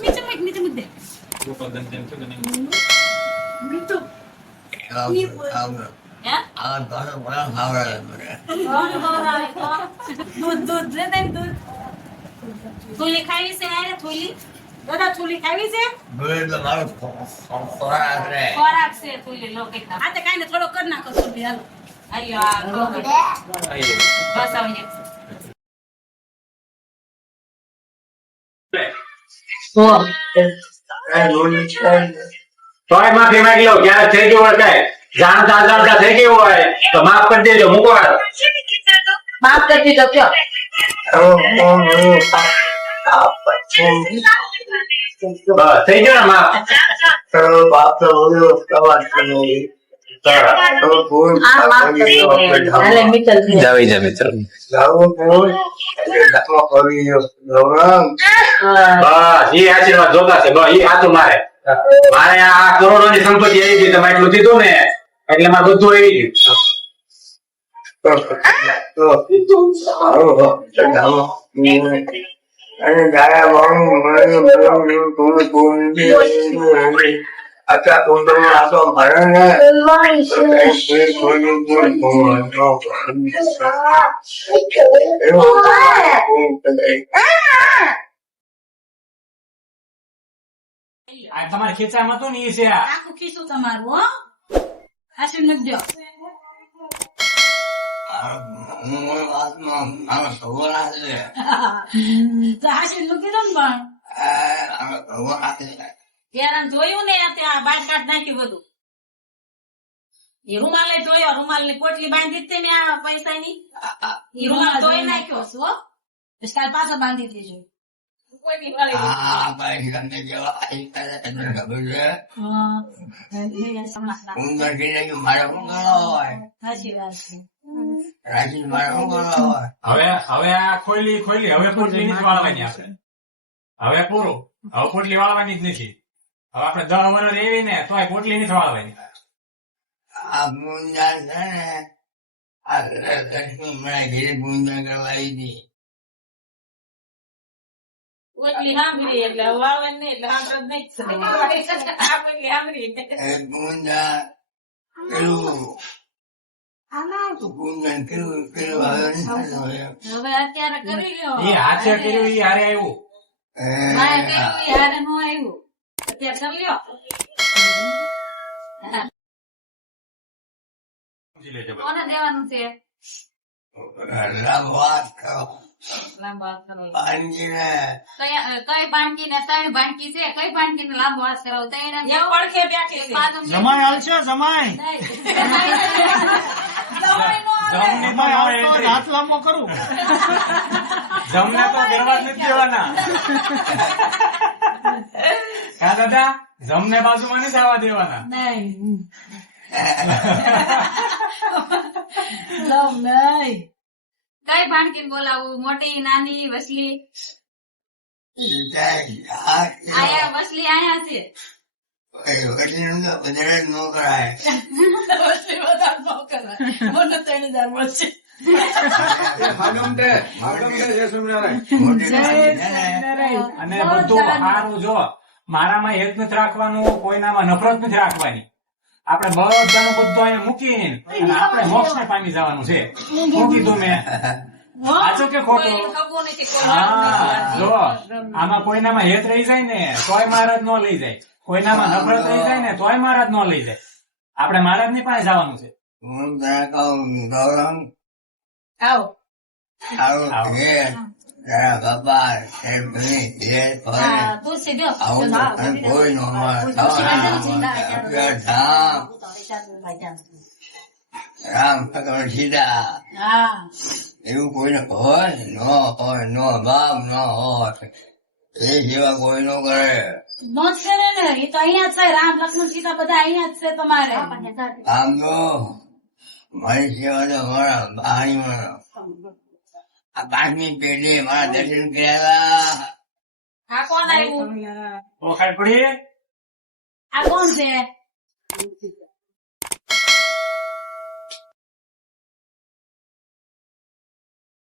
નીચે મુદ્દે દૂધ થોલી ખાવી છે આરે થોલી દાદા થોલી ખાવી છે ખોરાક છે થોલી લો કે આ તો કાઈ ને થોડો કર નાખો થોલી હાલો આયો બસ આવી તોય માફી માંગી લો ક્યારે થઈ ગયું હોય કઈ જાણતા થઈ ગયું હોય તો માફ કરી દેજો મૂકો માફ કરી દીધો કયો બસ થઈ ગયો ને માફ જાવી જા મિત્ર બસ ઈ આશીર્વાદ જોતા છે બસ ઈ હાથું મારે આ કરોડોની સંપત્તિ આવી ગઈ તમે એટલું દીધું ને એટલે મારે બધું આવી ગયું अच्छा तुम तो आतो भरण है આ તમારે ખીચામાં તો નહીં છે આખું ખીસું તમારું હો આશીર્વાદ દો તો આશીર્વાદ કીધો ને પણ ત્યારે જોયું ને ત્યાં બાદ કાઢ નાખ્યું બધું એ રૂમાલે જોયો રૂમાલ ની પોટલી બાંધી હતી ને આ પૈસા ની એ રૂમાલ ધોઈ નાખ્યો છો કાલ પાછો બાંધી દેજો પોટલી વાળી હવે આ ખોલી હવે પોટલી નથી વાળવાની આપણે હવે પૂરું હવે પોટલી વાળવાની જ નથી હવે આપડે 10 વર્ષ એવી ને તોય પોટલી નથી વાળવાની આ ગુંજા છે ને આ લક્ષ્મી મારા ઘરે ગુંજા કરવા આવી હતી પોટલી સાંભળી એટલે વાળવાની નહીં એટલે સાંભળ નહીં આ પોટલી સાંભળી ગુંજા પેલું ગુંજા કેવું હવે અત્યારે કરી લ્યો એ હાથે કર્યું એ હારે આવ્યું મારે કર્યું એ હારે નો આવ્યું અત્યારે કરી લ્યો કોને દેવાનું છે વાત કરો લાંબો હાથ કરો બાંધીને કઈ બાંધકી ને ત્રણ બાંધકી છે કઈ બાંધકી ને લાંબો હાથ કરાવો ત્રણ પડખે બેઠી જમાઈ હાલશે જમાઈ હાથ લાંબો કરું જમને તો ગરવા નથી દેવાના કા દાદા જમને બાજુમાં નથી આવવા દેવાના નહીં નહીં કઈ બાંધકી બોલાવું મોટી નાની વસલી આયા વસલી આયા છે વધારે ન કરાય વસલી વધારે ન કરાય મને 3000 મળશે અને બધું સારું જો મારામાં હેત નથી રાખવાનું કોઈનામાં નફરત નથી રાખવાની આપણે બધાનું બધું અહીંયા મૂકીને અને આપણે મોક્ષ ને પામી જવાનું છે શું કીધું મેં સાચું કે ખોટું હા જો આમાં કોઈનામાં હેત રહી જાય ને તોય મહારાજ નો લઈ જાય કોઈનામાં નફરત રહી જાય ને તોય મહારાજ નો લઈ જાય આપણે મહારાજ ની પાસે જવાનું છે હું તને કહું ગૌરવ આવો આવું જરા બાબા તું સીધો કોઈ નો રામ ભગવાન સીતા હા એવું કોઈને હોય નો બાપ ન હોય એ જેવા કોઈ નો કરે નો જ કરે ને એ તો અહીંયા જ છે રામ લક્ષ્મણ સીતા બધા અહીંયા જ છે તમારે આમ તો મારી સેવા તો મારા બાણીમાં આ 5મી પેઢી મારા દર્શન કર્યા આ કોણ આવ્યું ઓળખાણ પડી આ કોણ છે